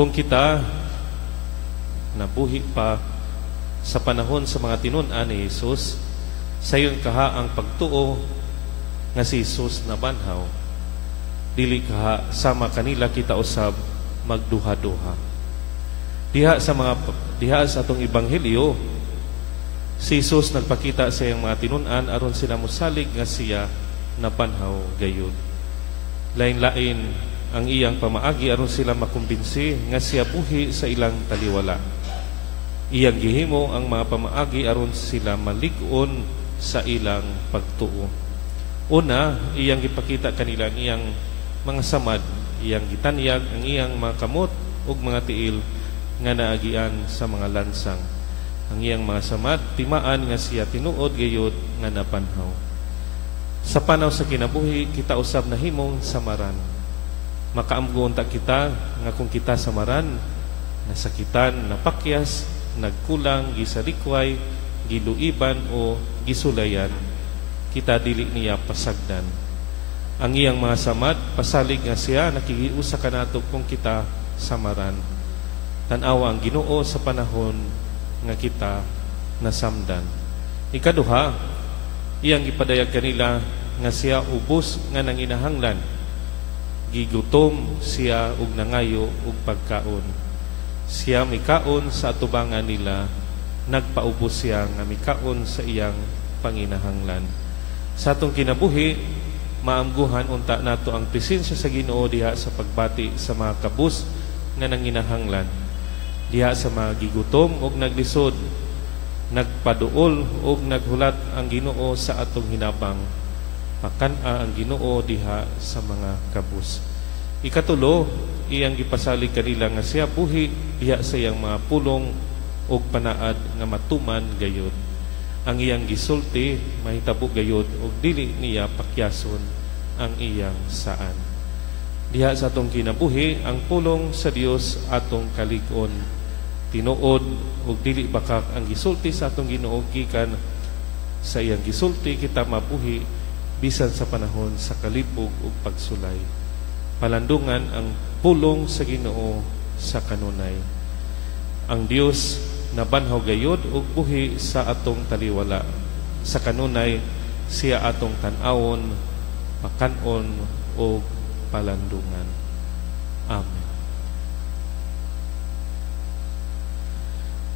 Kung kita nabuhi pa sa panahon sa mga tinun-an ni Jesus, sayon kaha ang pagtuo nga si Jesus na banhaw, dili kaha sama kanila kita usab magduha-duha. Diha sa atong ebanghelyo, si Jesus nagpakita sa iyang mga tinun-an aron sila mosalig nga siya na banhaw gayud. Lain-lain ang iyang pamaagi aron sila makumbinsi nga siya buhi sa ilang taliwala. Iyang gihimo ang mga pamaagi aron sila malig-on sa ilang pagtuo. Una, iyang gipakita kanila ang iyang mga samad, iyang gitanyag ang iyang mga kamot ug mga tiil nga naagian sa mga lansang. Ang iyang mga samad timaan nga siya tinuod gayud nga nabanhaw. Sa panaw sa kinabuhi, kita usab nahimong samaran. Makaamgon ta kita nga kung kita samaran, nasakitan, napakyas, nagkulang, gisalikway, giluiban o gisulayan, kita dili niya pasagdan. Ang iyang mga samad, pasalig nga siya, nakikiusa ka nato kung kita samaran. Tanawa ang Ginoo sa panahon nga kita nasamdan. Ikaduha, iyang gipadayag kanila nga siya ubos nga nanginahanglan. Gigutom siya ug nangayo ug pagkaon. Siya mikaon sa atubangan nila, nagpaubos siya nga mikaon sa iyang panginahanglan. Sa atong kinabuhi, maamguhan unta nato ang presensya sa Ginoo diha sa pagbati sa mga kabus nga nanginahanglan, diha sa mga gigutom ug naglisod, nagpaduol ug naghulat ang Ginoo sa atong hinabang. Pakana ang Ginoo diha sa mga kabus. Ikatulo, iyang gipasalig kanila nga siya buhi diha sa iyang mga pulong ug panaad nga matuman gayud. Ang iyang gisulti mahitabo gayud ug dili niya pakyason ang iyang saan. Diha sa atong kinabuhi, ang pulong sa Dios atong kalig-on, tinuod ug dili bakak ang gisulti sa atong Ginoo gikan sa iyang gisulti kita mabuhi bisan sa panahon sa kalipog ug pagsulay. Palandungan ang pulong sa Ginoo sa kanunay. Ang Dios na banhaw gayud ug buhi sa atong taliwala. Sa kanunay siya atong tan-awon, makanon ug palandungan. Amen.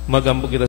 Magambog kita